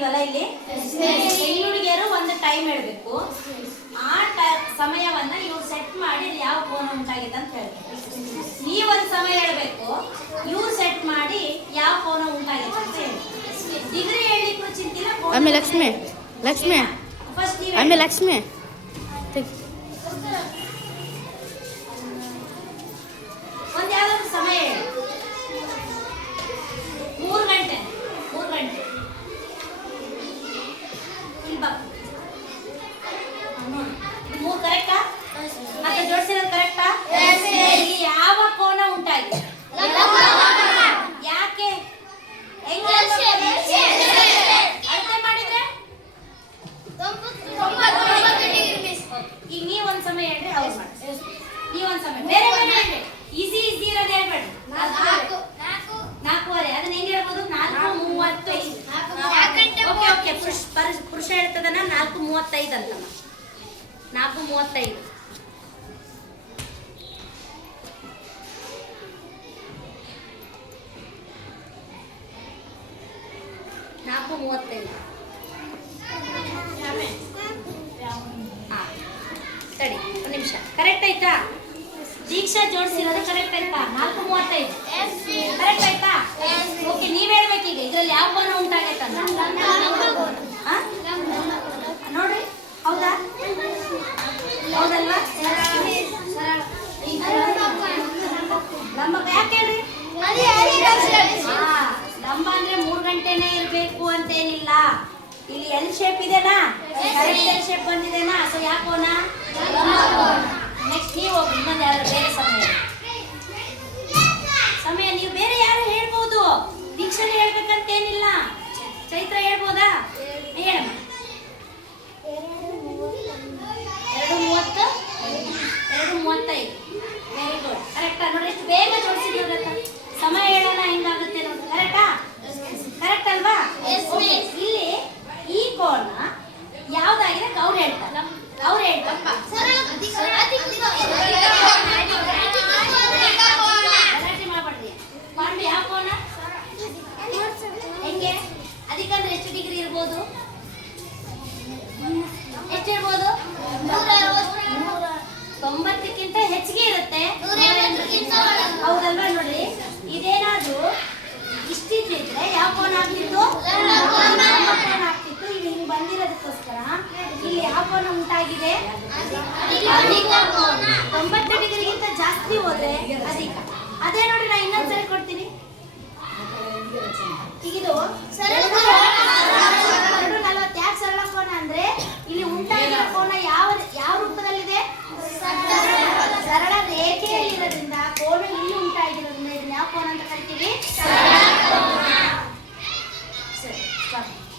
ಮಾಡಿದೀವಲ್ಲ ಇಲ್ಲಿ ಹೆಣ್ಣು ಹುಡುಗಿಯರು ಒಂದು ಟೈಮ್ ಹೇಳ್ಬೇಕು. ಆ ಸಮಯವನ್ನ ಇವ್ರು ಸೆಟ್ ಮಾಡಿ ಯಾವ ಕೋನ ಉಂಟಾಗಿದೆ ಅಂತ ಹೇಳ್ತಾರೆ. ನೀವೊಂದು ಸಮಯ ಹೇಳ್ಬೇಕು, ಇವ್ರು ಸೆಟ್ ಮಾಡಿ ಯಾವ ಕೋನ ಉಂಟಾಗಿದೆ ಅಂತ ಹೇಳ್ತಾರೆ. ಡಿಗ್ರಿ ಹೇಳಿದ್ರು ಚಿಂತಿಲ್ಲ. ಆಮೇಲೆ ಲಕ್ಷ್ಮಿ ಫಸ್ಟ್ ಆಮೇಲೆ ಲಕ್ಷ್ಮಿ ಒಂದು ಯಾವ್ದಾದ್ರು ಸಮಯ ಹೇಳಿ. 3 ಗಂಟೆ ಇಲ್ಲಿ ಬಾ. ನೋಡಿ, ಇದು 3 ಕರೆಕ್ಟಾ? ಮತ್ತೆ ಜೋಡಿಸಿರೋದು ಕರೆಕ್ಟಾ? ಇಲ್ಲಿ ಯಾವ ಕೋನ ಉಂಟಾಗಿದೆ? ಯಾಕೆ? ಅಳತೆ ಮಾಡಿದ್ರೆ ಈಗ ನೀವೊಂದು ಸಮಯ ಹೇಳ್ರಿ, ಅವ್ರು ಮಾಡಿ. ನೀವೊಂದು ಸಮಯ ಬೇರೆ ಬೇರೆ ಹೇಳ್ರಿ. ಈಸಿ ಇರೋದು ಹೇಳ್ಬೇಡಿ. 4:15 ಅದನ್ನ ಹೆಂಗ್ ಹೇಳ್ಬೋದು? 4:35. ಓಕೆ ಪುರುಷ ಹೇಳ್ತದನ್ನ 4:35 ಅಂತ. 4:35 ಸರಿ, ಒಂದು ನಿಮಿಷ. ಕರೆಕ್ಟ್ ಆಯ್ತಾ? ದೀಕ್ಷಾ ಜೋಡಿಸಿರೋದು ಕರೆಕ್ಟ್ ಆಯ್ತಾ? 4:35 ಕರೆಕ್ಟ್ ಆಯ್ತಾ? ಓಕೆ, ನೀವ್ ಹೇಳ್ಬೇಕೀಗ ಇದ್ರಲ್ಲಿ ಯಾವ ಕೋನ ಉಂಟಾಗೈತ ನೋಡ್ರಿ. ಹೌದಾ? ಹೌದಲ್ವಾ? ಲಂಬ ಯಾಕೆ ಹೇಳ್ರಿ? ಲಂಬ ಅಂದ್ರೆ 3 ಗಂಟೆನೇ ಇರ್ಬೇಕು ಅಂತೇನಿಲ್ಲ. ಇಲ್ಲಿ ಎಲ್ ಶೇಪ್ ಇದೆನಾ? ಕರೆಕ್ಟ್ ಎಲ್ ಶೇಪ್ ಬಂದಿದೆನಾ? ಸೊ ಯಾವ ಕೋನ? ನೆಕ್ಸ್ಟ್ ನೀವು ಹೋಗಿ ಇನ್ನೊಂದು ಯಾರು ಬೇರೆ ಸಮಯ ನೀವು ಬೇರೆ ಯಾರು ಹೇಳ್ಬೋದು. ದೀಕ್ಷಾನೆ ಹೇಳ್ಬೇಕಂತೇನಿಲ್ಲ. ಚೈತ್ರ ಹೇಳ್ಬೋದಾ? ಹೇಳಮ್ಮ. 2:30 2:35 ವೆರಿ ಗುಡ್. ಕರೆಕ್ಟಾ? ನೋಡಿ ಎಷ್ಟು ಬೇಗ ಜೋಡಿಸಿದ್ರಿ. ಸಮಯ ಹೇಳೋಣ ಹೆಂಗಾಗುತ್ತೆ ನೋಡಿ. ಕರೆಕ್ಟಾ? ಕರೆಕ್ಟ್ ಅಲ್ವಾ? ಇಲ್ಲಿ ಈ ಕೋನ ಯಾವ್ದಾಗಿದೆ ಅವ್ರು ಹೇಳ್ತಾರೆ. ಅವ್ರು ಹೇಳ್ತಾರೆ ಮಾಡ್ರಿ. ಯಾವ ಕೋನ ಹೆಂಗೆ? ಅದಕ್ಕಂದ್ರೆ ಎಷ್ಟು ಡಿಗ್ರಿ ಇರ್ಬೋದು? ಎಷ್ಟಿರ್ಬೋದು? 90ಕ್ಕಿಂತ ಹೆಚ್ಚಿಗೆ ಇರುತ್ತೆ. ಹೌದಲ್ವಾ? ನೋಡಿ, ಇದೇನಾದ್ರು ಇಷ್ಟಿದ್ರೆ ಯಾವ ಕೋನ ಆಗ್ತಿತ್ತು? ಕೋನ ಆಗ್ತಿತ್ತು. ಈಗ ಹಿಂಗ್ ಬಂದಿರೋದಕ್ಕೋಸ್ಕರ ಇಲ್ಲಿ ಯಾವ ಕೋನ ಉಂಟಾಗಿದೆ? 90 ಡಿಗ್ರಿಗಿಂತ ಜಾಸ್ತಿ ಹೋದ್ರೆ ಅಧಿಕ. ಅದೇ ನೋಡಿ, ನಾ ಇನ್ನೊಂದ್ಸರಿ ಕೊಡ್ತೀನಿ. ಈಗ ಇದು